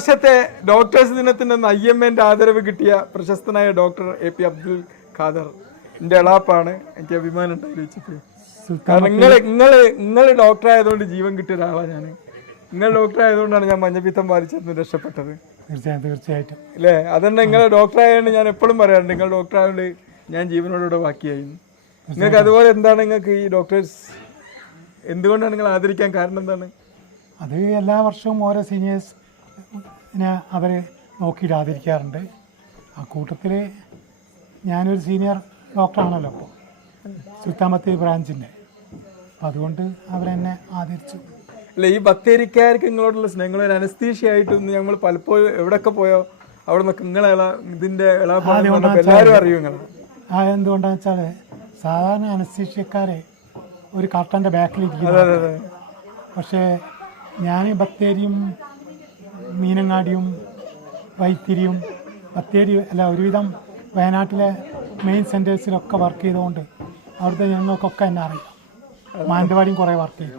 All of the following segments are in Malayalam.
വർഷത്തെ ഡോക്ടേഴ്സ് ദിനത്തിന്റെ ഐ എം എന്റെ ആദരവ് കിട്ടിയ പ്രശസ്തനായ doctor A P Abdul Khader. എന്റെ എളാപ്പാണ്. എനിക്ക് അഭിമാനം ഉണ്ടായി വെച്ചിട്ട് കാരണം നിങ്ങൾ നിങ്ങൾ നിങ്ങൾ ഡോക്ടർ ആയതുകൊണ്ട് ജീവൻ കിട്ടിയ ഒരാളാണ് ഞാൻ നിങ്ങൾ ഡോക്ടർ ആയതുകൊണ്ടാണ് ഞാൻ മഞ്ഞപ്പിത്തം ബാധിച്ചെന്ന് രക്ഷപ്പെട്ടത്. തീർച്ചയായും തീർച്ചയായിട്ടും. അല്ലേ അതുകൊണ്ട് നിങ്ങൾ ഡോക്ടർ ആയതുകൊണ്ട് ഞാൻ എപ്പോഴും പറയാറുണ്ട് നിങ്ങൾ ഡോക്ടർ ആയതുകൊണ്ട് ഞാൻ ജീവനോടുകൂടെ ബാക്കിയായിരുന്നു നിങ്ങൾക്ക് അതുപോലെ എന്താണ് നിങ്ങൾക്ക് ഈ ഡോക്ടേഴ്സ് എന്തുകൊണ്ടാണ് നിങ്ങൾ ആദരിക്കാൻ കാരണം എന്താണ്? അത് എല്ലാ വർഷവും ഓരോ സീനിയേഴ്സിനെ അവർ നോക്കിയിടാതിരിക്കാറുണ്ട്. ആ കൂട്ടത്തിൽ ഞാനൊരു സീനിയർ ഡോക്ടറാണല്ലോ അപ്പോൾ സുൽത്താമത്തി ബ്രാഞ്ചിന്റെ അപ്പം അതുകൊണ്ട് അവരെന്നെ ആദരിച്ചു. അല്ല ഈ ബത്തേരിക്കാർക്ക് നിങ്ങളോടുള്ള സ്നേഹങ്ങൾ ഒരു അനസ്തീഷ്യ ആയിട്ട് ഞങ്ങൾ പലപ്പോഴും എവിടെയൊക്കെ പോയോ അവിടെ നിന്നൊക്കെ നിങ്ങളെ ഇളാപ്പാന്ന് എല്ലാവരും അറിയും ആ എന്തുകൊണ്ടാണെന്ന് വെച്ചാൽ സാധാരണ അനസ്തീഷ്യക്കാരെ ഒരു കർട്ടന്റെ അതെ പക്ഷേ ഞാൻ ബത്തേരിയും മീനങ്ങാടിയും വൈത്തിരിയും ബത്തേരി അല്ല ഒരുവിധം വയനാട്ടിലെ മെയിൻ സെന്റേഴ്സിലൊക്കെ വർക്ക് ചെയ്തുകൊണ്ട് അവിടുത്തെ ഞങ്ങൾക്കൊക്കെ എന്നെ അറിയാം. മാനന്തവാടിയും കുറേ വർക്ക് ചെയ്തു.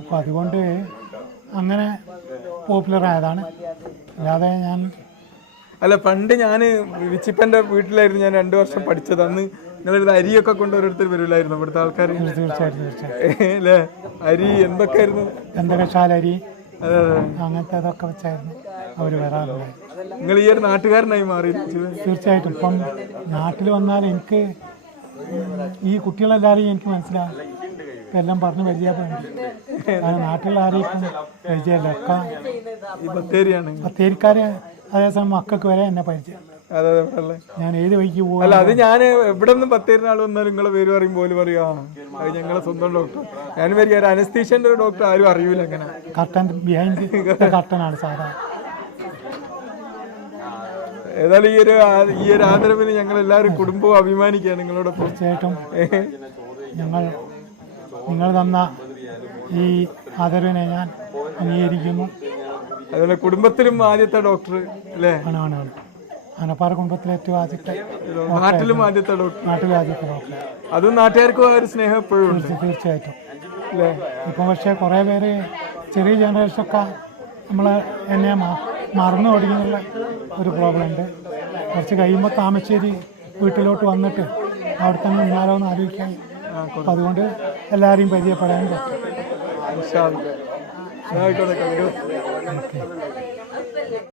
അപ്പോൾ അതുകൊണ്ട് അങ്ങനെ പോപ്പുലർ ആയതാണ്. അല്ലാതെ ഞാൻ അല്ല പണ്ട് ഞാൻ വിച്ചിപ്പന്റെ വീട്ടിലായിരുന്നു ഞാൻ രണ്ട് വർഷം പഠിച്ചത്. അന്ന് നിങ്ങളിത് അരിയൊക്കെ കൊണ്ട് ഓരോരുത്തർ വരില്ലായിരുന്നു ഇവിടുത്തെ ആൾക്കാർ തീർച്ചയായിട്ടും തീർച്ചയായിട്ടും. അല്ലേ? അരി എന്തൊക്കെയായിരുന്നു? എന്തൊക്കെ അതെ അങ്ങനത്തെ അതൊക്കെ വെച്ചായിരുന്നു അവർ വരാറുള്ളത്. നിങ്ങൾ ഈ ഒരു നാട്ടുകാരനായി മാറി. തീർച്ചയായിട്ടും. ഇപ്പം നാട്ടിൽ വന്നാൽ എനിക്ക് ഈ കുട്ടികളെല്ലാവരെയും എനിക്ക് മനസ്സിലാവും എല്ലാം പറഞ്ഞു പരിചയപ്പെടുന്നുണ്ട്. കാരണം നാട്ടിലുള്ള ആരെയും പരിചയമല്ല. ഒക്കെ ബത്തേരിക്കാരെ അതേസമയം മക്കൾക്ക് വരെ എന്നെ പരിചയം. അതെ അതെ ഞാൻ ഏത് വഴിക്ക് പോകും അല്ല അത് ഞാൻ എവിടെ നിന്ന് ബത്തേരിന് ആൾ വന്നാൽ നിങ്ങളെ പേര് പറയും പോലും അത് ഞങ്ങളെ സ്വന്തം ഡോക്ടർ ഞാൻ വരിക ഒരു അനസ്തീഷ്യന്റെ ഒരു ഡോക്ടർ ആരും അറിയൂല അങ്ങനെ. കട്ടൻ ബിഹൈൻഡ് കട്ടനാണ് സാധാരണ ഏതായാലും ഈ ഒരു ഈ ഒരു ആദരവിന് ഞങ്ങൾ എല്ലാവരും കുടുംബവും അഭിമാനിക്കുകയാണ് നിങ്ങളോട് തീർച്ചയായിട്ടും ഞങ്ങൾ നിങ്ങൾ തന്ന ഈ ആദരവിനെ ഞാൻ അംഗീകരിക്കുന്നു. അതുപോലെ കുടുംബത്തിലും ആദ്യത്തെ ഡോക്ടർ അല്ലേ ആണ് ആണ് ആണ്. ആനപ്പാറ കുടുംബത്തിലെ ഏറ്റവും ആദ്യത്തെ നാട്ടിലും ആദ്യത്തെ ഡോക്ടർ നാട്ടിലെ ആദ്യത്തെ ഡോക്ടർ അതും നാട്ടുകാർക്കും ആ ഒരു സ്നേഹം എപ്പോഴും ഉണ്ട്. തീർച്ചയായിട്ടും. അല്ലേ ഇപ്പം പക്ഷേ കുറേ പേര് ചെറിയ ജനറേഷനൊക്കെ നമ്മൾ എന്നെ മറന്നു തുടങ്ങിയുള്ള ഒരു പ്രോബ്ലം ഉണ്ട്. കുറച്ച് കഴിയുമ്പോൾ താമശ്ശേരി വീട്ടിലോട്ട് വന്നിട്ട് അവിടെ തന്നെ നിന്നാലോ എന്ന് ആലോചിക്കാൻ. അപ്പം അതുകൊണ്ട് എല്ലാവരെയും പരിചയപ്പെടാൻ പറ്റും. ആയിക്കോട്ടെ